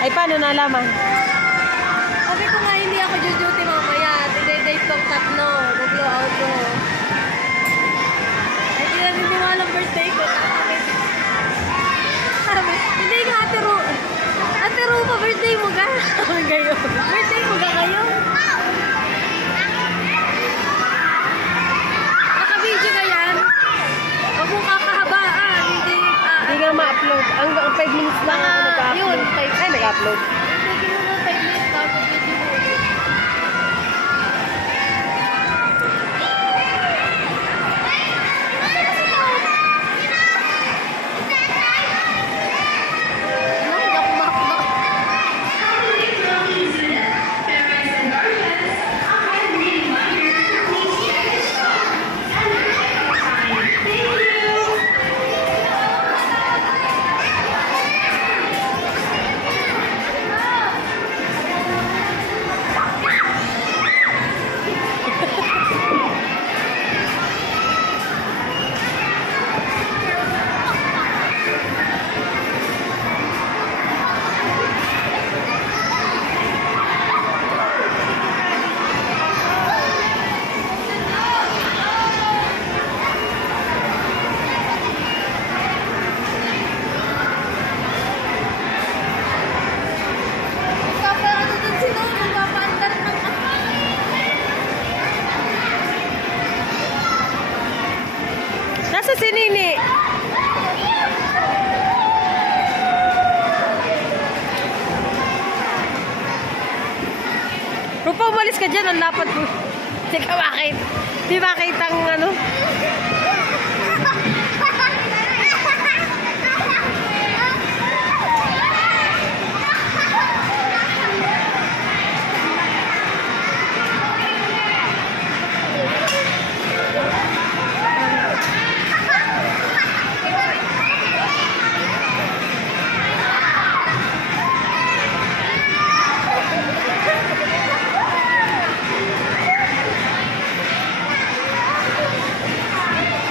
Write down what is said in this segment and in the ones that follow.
Ay, paano nalaman? Sabi ko nga hindi ako duty mamaya. Date tong tatlo. Mag-blow out ko. Ay, hindi na hindi mo alam birthday ko. Sabi, hindi nga Ate Ru. Ate Ru pa, birthday mo ka? Sabi kayo. Birthday mo ka kayo? Naka-video ka yan? Huwag mong kakahabaan. Hindi nga ma-upload. Hanggang 5 minutes lang ako nag-upload. Yun, Ay, nag-upload. Hindi mo na 5 minutes tapos video mo. Nasa si Nini? Rupa, umalis ka dyan. Ang lapad mo. Teka, bakit? Di makita ang ano?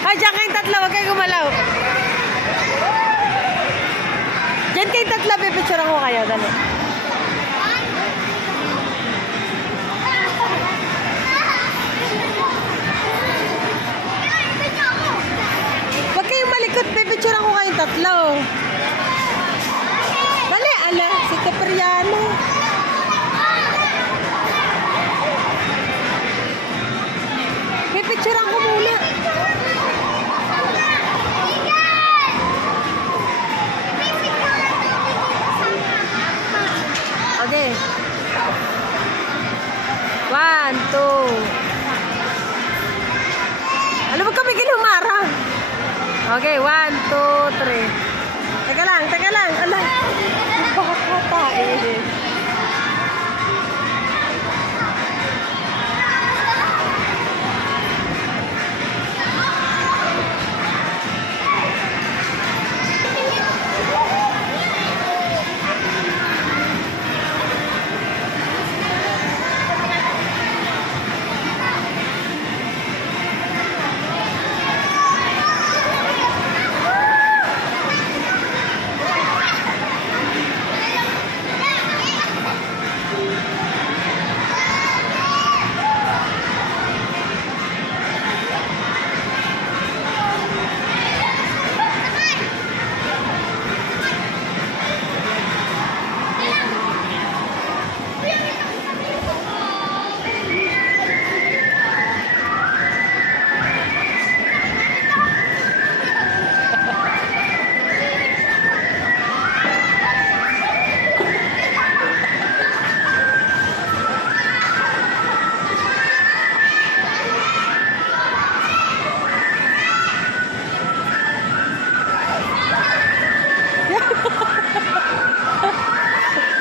Ay, dyan kayong tatlo. Huwag kayo gumalaw. Dyan kayong tatlo. Pipicturean ko kayo. Dali. Huwag kayong malikot. Pipicturean ko kayong tatlo. Dali, ala. Si Capriano. Pipicturean ko muna. Okay. 1, 2. Alam mo kami humara. Okay, 1, 2, 3. Teka lang, teka lang. Ala. Baka eh.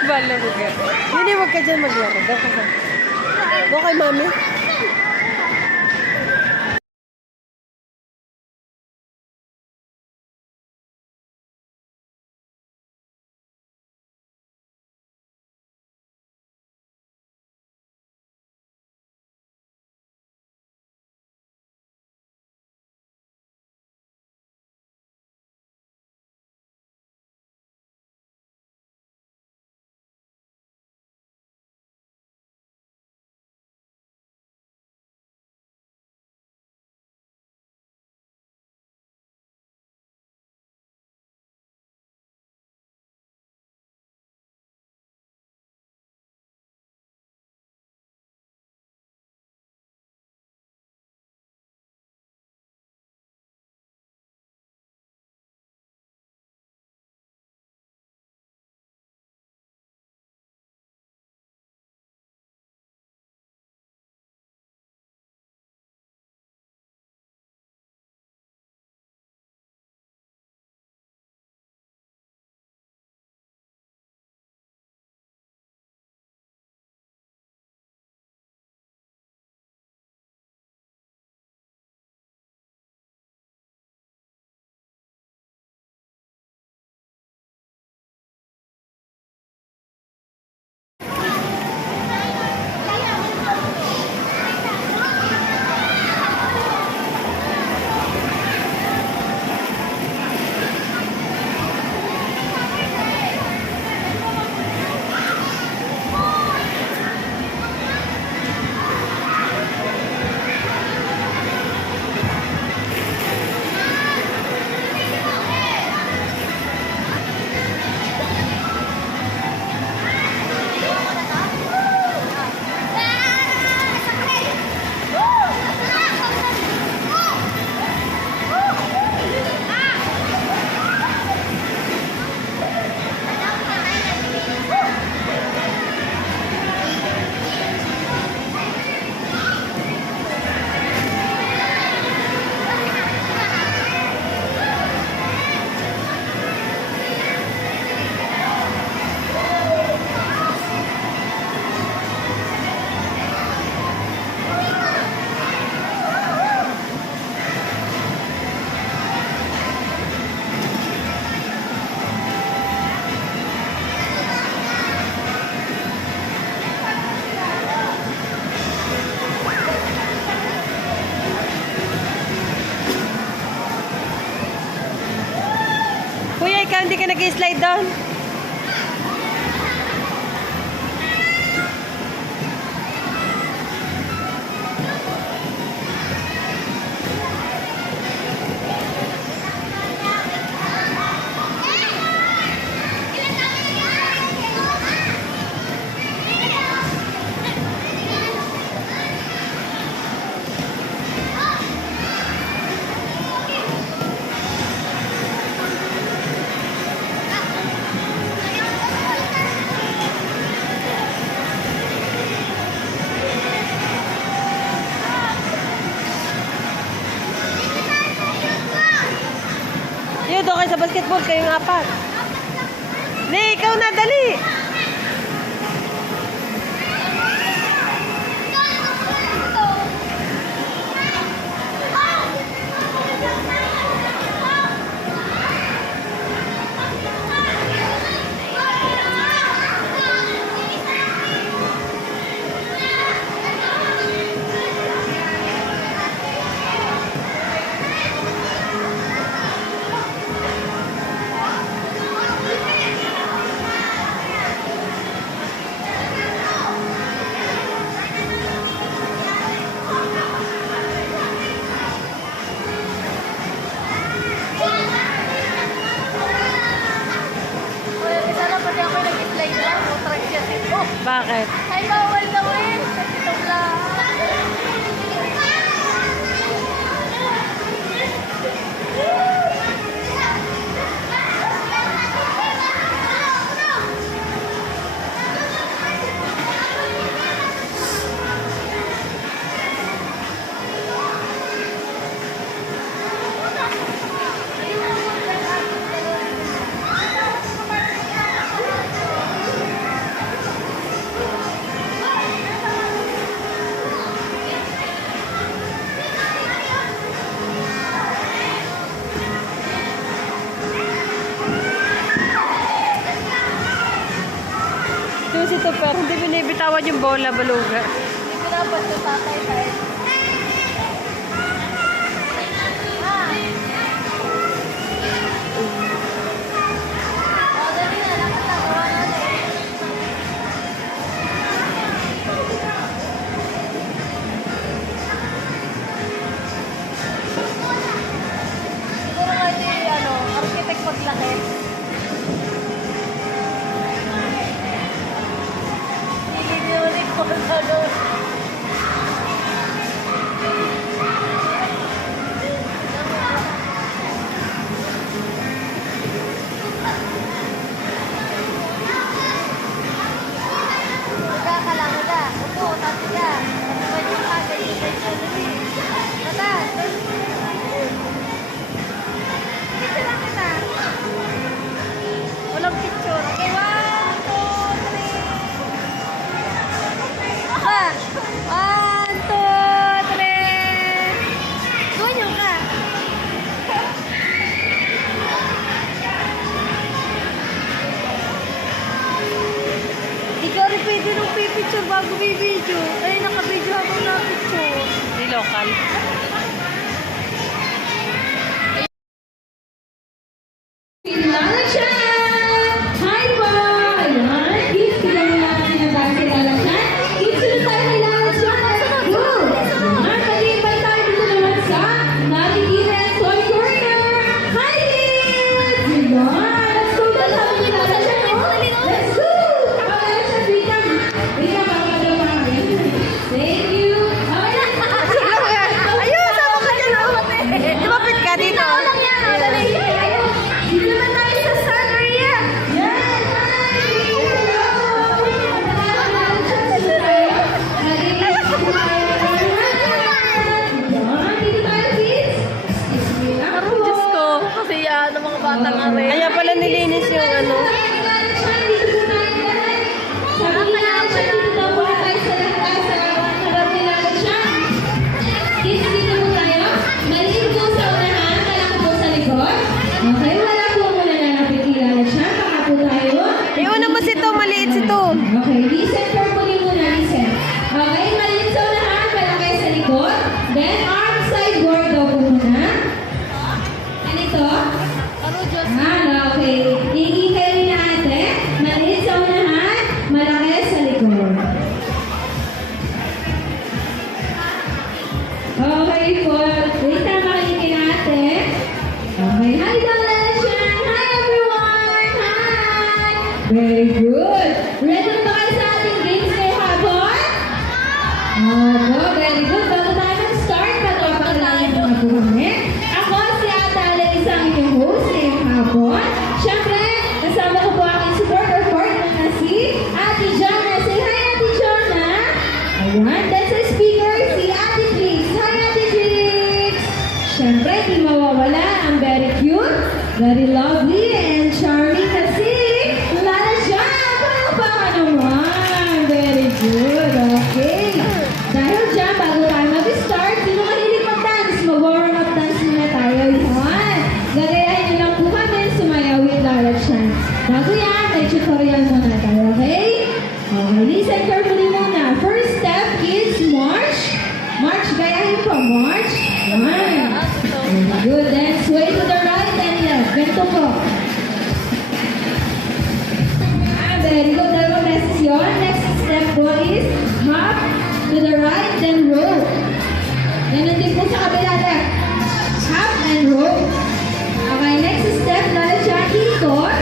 Balaro ka. Hindi, wag ka dyan maglaro. Doon kay mami. kayo nag-slide doon? Yun, doon kayo sa basketball, kayong apat. Ne, ikaw na, dali. Kuya, sana pati ako nag-slide lang. Utrag siya. Oh, Bakit? ay bawal daw eh. Sa itong lahat. Ito si Tupper, hindi binibitawan yung bola, baluga. Hindi ko dapat sa tatay tayo. Dali na, nakatawa na eh. Siguro nga ito yung architect paglaki. Nililiwalik ko na doon. Magkakalangan na. Upo, tati ka. Ba't yung kagay yung dali. Tata, picture lang kita. Walang picture. Okay, 1, 2, 3. Pa! 1, 2, 3. Tunyo ka. Ikaw rin pwede nung pipicture bago bibidyo. Ay, nakabidyo habang na-picture. Di local. Lala Chan! Hi po! Ayan, kiss ko lang natin ang bag si Lala Chan. Kiss ko na tayo kay Lala Chan. Go! Ayan, palibay tayo dito naman sa Nakikita Toy Corner. Hi kids! Ayan, let's go na sabi ni Lala Chan. Oh. Let's go! Lala Chan, wait lang. Wait lang, baka daw mga. Thank you. Ayan. Very good. Ready na ba kayo sa ating games ngayong hapon? Opo, very good. Bago tayo mag-start, magpapakilala naman po kami. Ako si Ate Alisa, ang inyong host ngayong hapon. Siyempre, kasama ko po ang supporter partner na si Ate Jonna. Say hi, Ate Jonna. Ayan, that's a speaker, si Ate Trix. Hi, Ate Trix. Siyempre, di mawawala ang very cute, very lovely, and charming na si Lala Jam. Palakpakan naman. Very good. Okay. Dahil dyan, bago tayo mag-start, sino mahilig mag-dance? Mag-warm up dance muna tayo. Yan. Gagayahin niyo lang po kami sumayaw with Lala Jam. Bago yan, may tutorial muna tayo. Okay? Okay, listen carefully muna. First step is march. March, gayahin po. March. Yan. Very good. Then sway to the right and left. Ganito po. Very good. Dalawang beses yun. Next step po is hop to the right, then roll. Ganun din po sa kabila. Left. Hop and roll. Okay, next step. Lala siya. Ikot.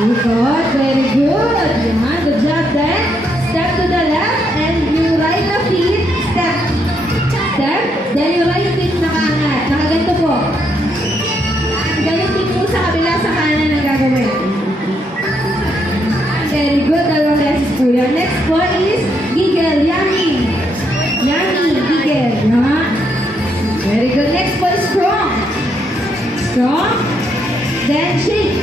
Ikot. Very good. Yan. Good job. Then, step to the left and you right the feet. Step. Step. Then you right feet nakaangat. Nakaganto po. Ganun din po sa kabila sa kanan ang gagawin. Very good. Dalawang beses po yan. Next po is giggle. Yummy. Yummy. Giggle. Yan. Very good. Next po is strong. Strong. Then shake.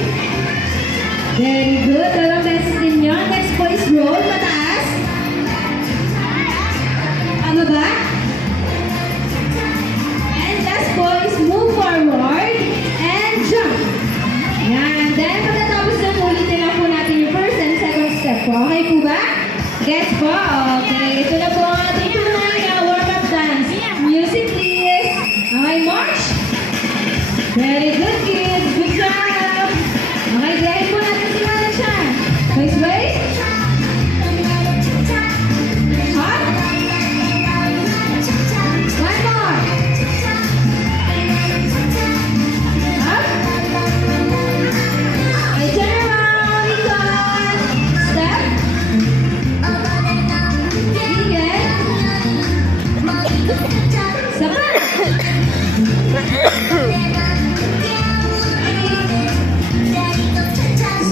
Very good. Dalawang beses din yan. Next po is roll. Mataas. Ano ba? And last po is move forward and jump. Yan. Then pagkatapos na ulitin lang po natin yung first and second step po. Okay po ba? Gets po? Okay. Ito na po ang ating tunay na warm-up dance. Music please. Okay, march. Very good kids. Good job. Okay, gayahin po natin si Lala siya. Nice way. Hop. One more. Hop. I turn around, ikot. Step. Giggle. Sapa.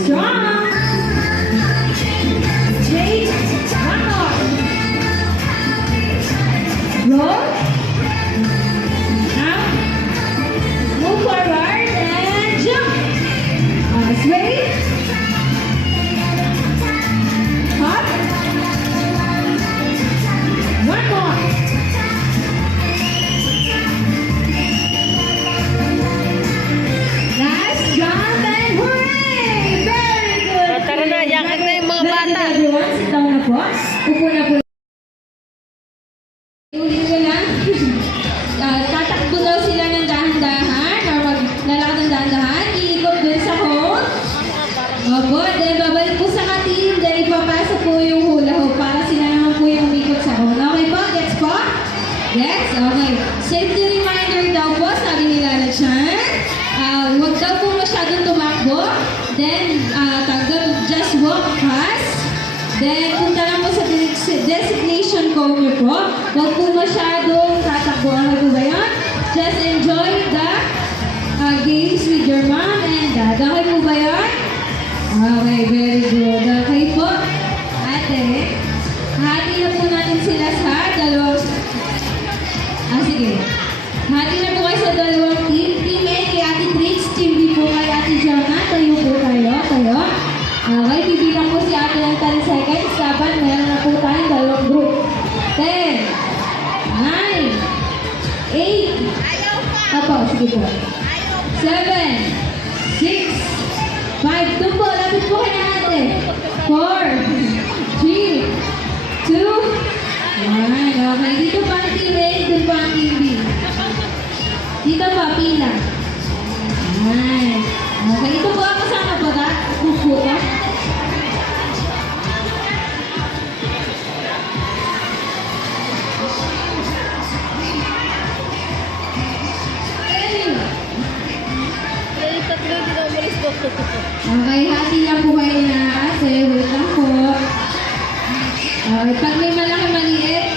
Strong. Straight. One more. Roll. Now. Move forward and jump. Straight. Hop. One more. Last jump and hooray! Very good. Tara na, yakag na yung mga bata. Very good, everyone. Sit down na po. Upo na po. Ulit ko lang. Tatakbo daw sila ng dahan-dahan or maglalakad ng dahan-dahan. Iikot dun sa hole. Opo, then babalik po sa ka-team. Then ipapasa po yung hula hoop para sila naman po yung umikot sa hole. Okay po? Gets po? Yes? Okay. Safety reminder daw po, sabi ni Lala Chan. Huwag daw po masyadong tumakbo. Then, just walk fast. Then, punta lang po sa designation cone niyo po. Huwag po masyadong tatakbo. Ano po ba yun? Just enjoy the games with your mom and dad. Okay po ba yun? Okay, very good. Okay po. Ate, hati na po natin sila sa dalawang... sige. Hati na po kayo sa dalawang team. Team A kay Ate Trix, Team B po kay Ate Jonna. Tayo po tayo. Tayo. Okay, bibilang po si Ate ng 10 seconds. Dapat meron na po tayong dalawang group. 10, 9, 8, Apo, sige po. 7, 6, 5, doon po, lapit po kayo natin. 4, 3, 2, 1. Okay, dito pa ang team A, doon pa ang team B. Dito pa, pila. Ayan. Okay, ito po ang kasama po ta. Puputa. Okay, hati lang po kayo na Okay, pag may malaki maliit,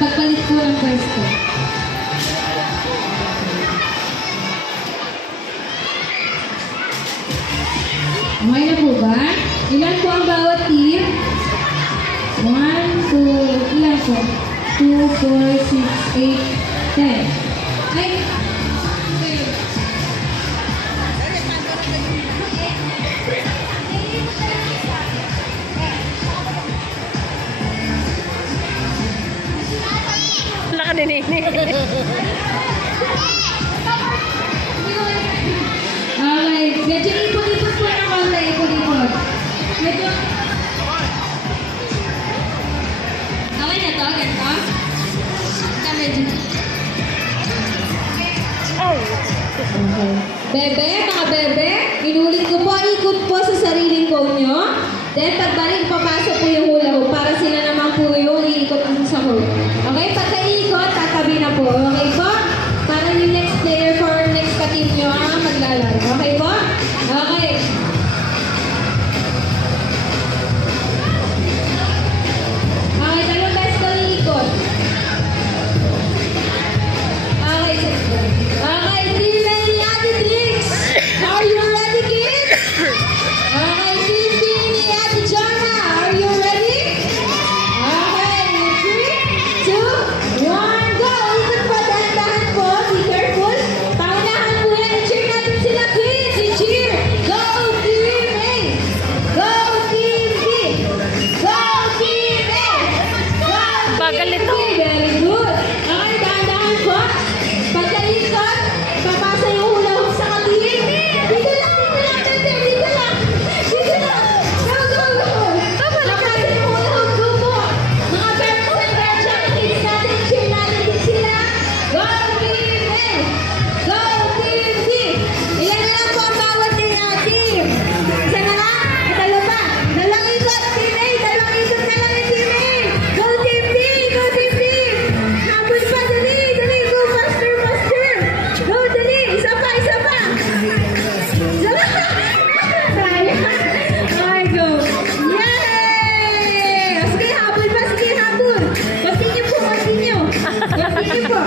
pagpalit ko ng pwesto. Okay na po ba? Ilan po ang bawat team? 1, 2, ilan po? 2, 4, 6, 8, 10. Ay! Wala ka ninini. Okay, medyo ipon-ipon po ng konti, ipon-ipon. Medyo... Okay na to, ganito? Medyo... Oh. Okay. Bebe, mga bebe, inulit ko po, ikot po sa sariling cone nyo. Then, pagbalik, papasok po yung hula hoop para sila naman po yung iikot sa hoop. Okay, pagka-ikot, tatabi na po. Okay po? Para yung next player for next ka-team nyo ang maglalaro. Okay po? Okay. Okay, dalawang beses ko iikot. Okay, okay, team ni Ate Trix. Are you ready, kids? Okay, team ni Ate Jana. Are you ready? Okay, 3, 2, 1, go! Ikot po, dahan-dahan po. Be careful. Paunahan po yan. I-cheer natin sila, kids. I-cheer. Go, Team A! Go, Team B! Go, Team A! Go, Bagal Team nito. B! Very good. Okay, dahan-dahan po. Pagka-ikot, papasa yung hula hoop sa katiin. Dito lang, Pepe. Dito lang. Dito lang. Go, go, go. Papasa yung hula hoop. Go po. Mga parents and guardian, kids natin, cheer natin din sila. Go, Team A! Go, Team B! Ilan na lang po ang bawat team? Isa na lang? Dalawa pa? Dalawang ikot, Team A! Dalawang ikot na lang yung Team A! Go, Team B! Go, Team B! Habol pa, dali! Dali! Go, faster, faster! Go, dali! Isa pa, isa pa! Isa pa! Sayang! Okay, go! Yay! Sige, habol pa! Sige, habol! Continue po, continue! Continue po!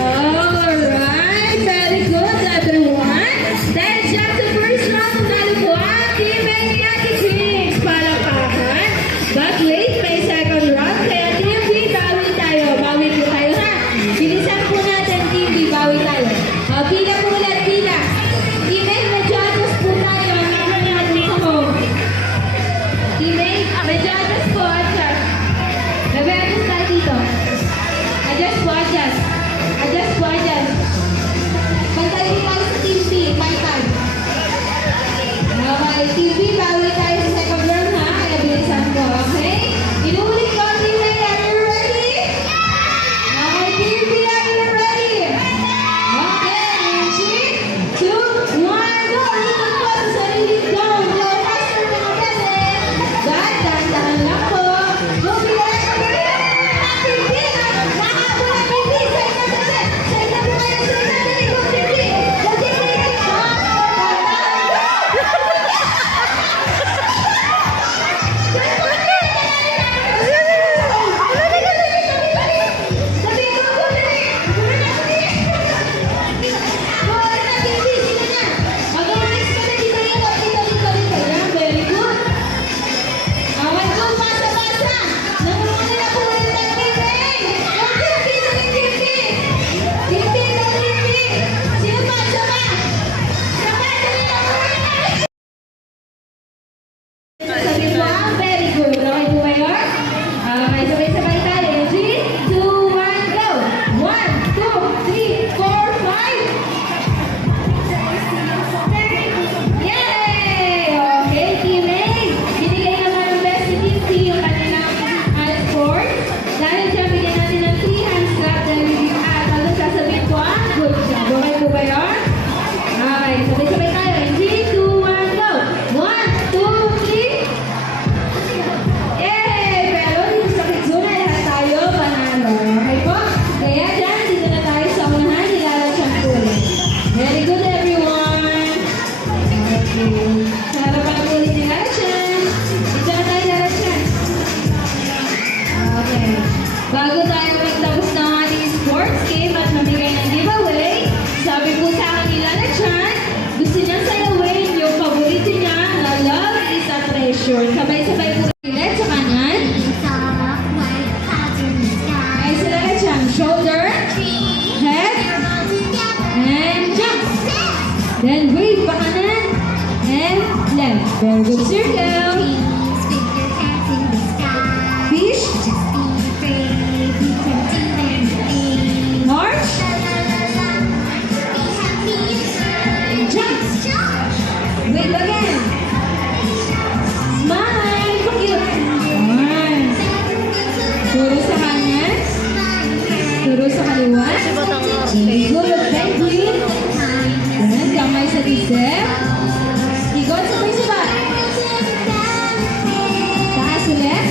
Alright, very good, everyone. Dahil siya sa first round, talo po ang Team A ni Ate Trix. Palakpakan. But wait, may second round. Kaya Team B, bawi tayo. Bawi po tayo, ha? Bilisan po natin, Team B, bawi tayo. Pila po ulit, pila. Team A, medyo adjust po tayo. Meron natin sa home. Team A, medyo adjust po, adjust. Nag-adjust tayo dito. Adjust po, adjust. Adjust po, adjust. Pagtayin tayo sa Team B, my time. Okay, Team B, bawi tayo sa second round, ha? Kaya bilisan ko, okay? Inuulit ko, Team A, are you ready? Okay, Team B, are you ready? Okay, 3, 2, 1, go! Ikot po sa sariling zone. Go faster, mga bebe. Dahan-dahan lang po. Go, bilis! Team B, nahabol ang Team B. Side na bebe. Side na po kayo, side na bebe. Go, Team B. Go, Team B. Sabi po, very good. Okay po ba yun? Okay, sabay-sabay tayo. 3, 2, 1, go! 1, 2, 3, 4, 5! Yay! Okay, Team A. Binigay naman ng best si Team C yung kanilang score. Dahil siya, bigyan natin ng 3 hands clap dahil tapos sasabihin po, good job. Okay po ba yun? Okay, sabay-sabay tayo. 3, 2, 1, go! 1, 2, 3! Yay! Pero dito sa Kitsuna, picture. Sabay-sabay po ulit sa kanan. Ay, sila na siyang shoulder, head, and jump. Then wave pa kanan and left. Very good circle. Fish. March. Jump. Wave again. Smile. Cute. One. Turo sa kanan. Turo sa kaliwa. Very good. Thank you. Yan. Kamay sa tisip. Ikot sabay-sabay. Taas ulit.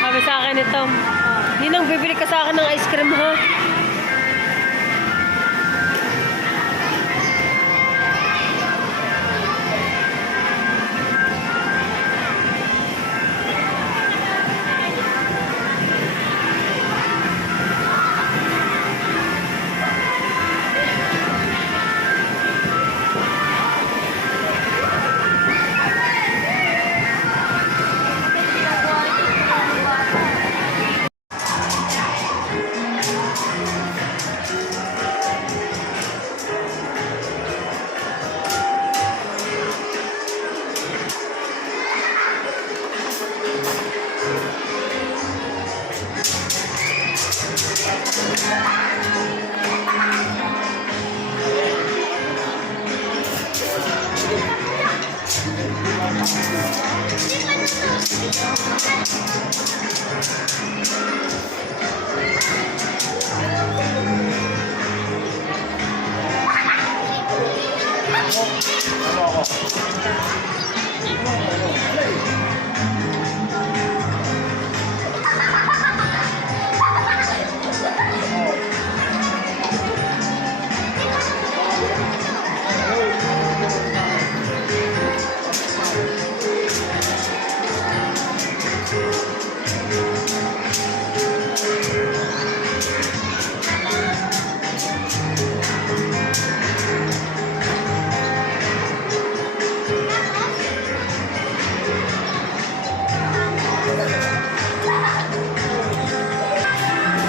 Sabi sa akin ito, Ninang, bibili ka sa akin ng ice cream, ha?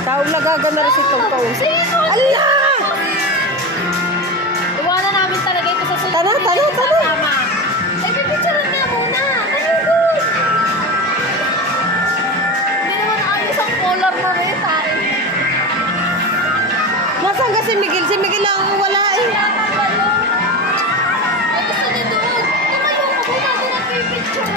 Tawag nagagan na rin si Tong kausap. Allah! Iwanan namin talaga ito sa susunod. Tara, tara, tara. Tama. Eh, pipicturean na muna. Ayun. Hindi naman ayos ang color na rin tayo. Nasaan ka si Miguel? Si Miguel lang ang wala eh. Ay, gusto niyo doon. Tumayo ka muna. Doon ang pipicture.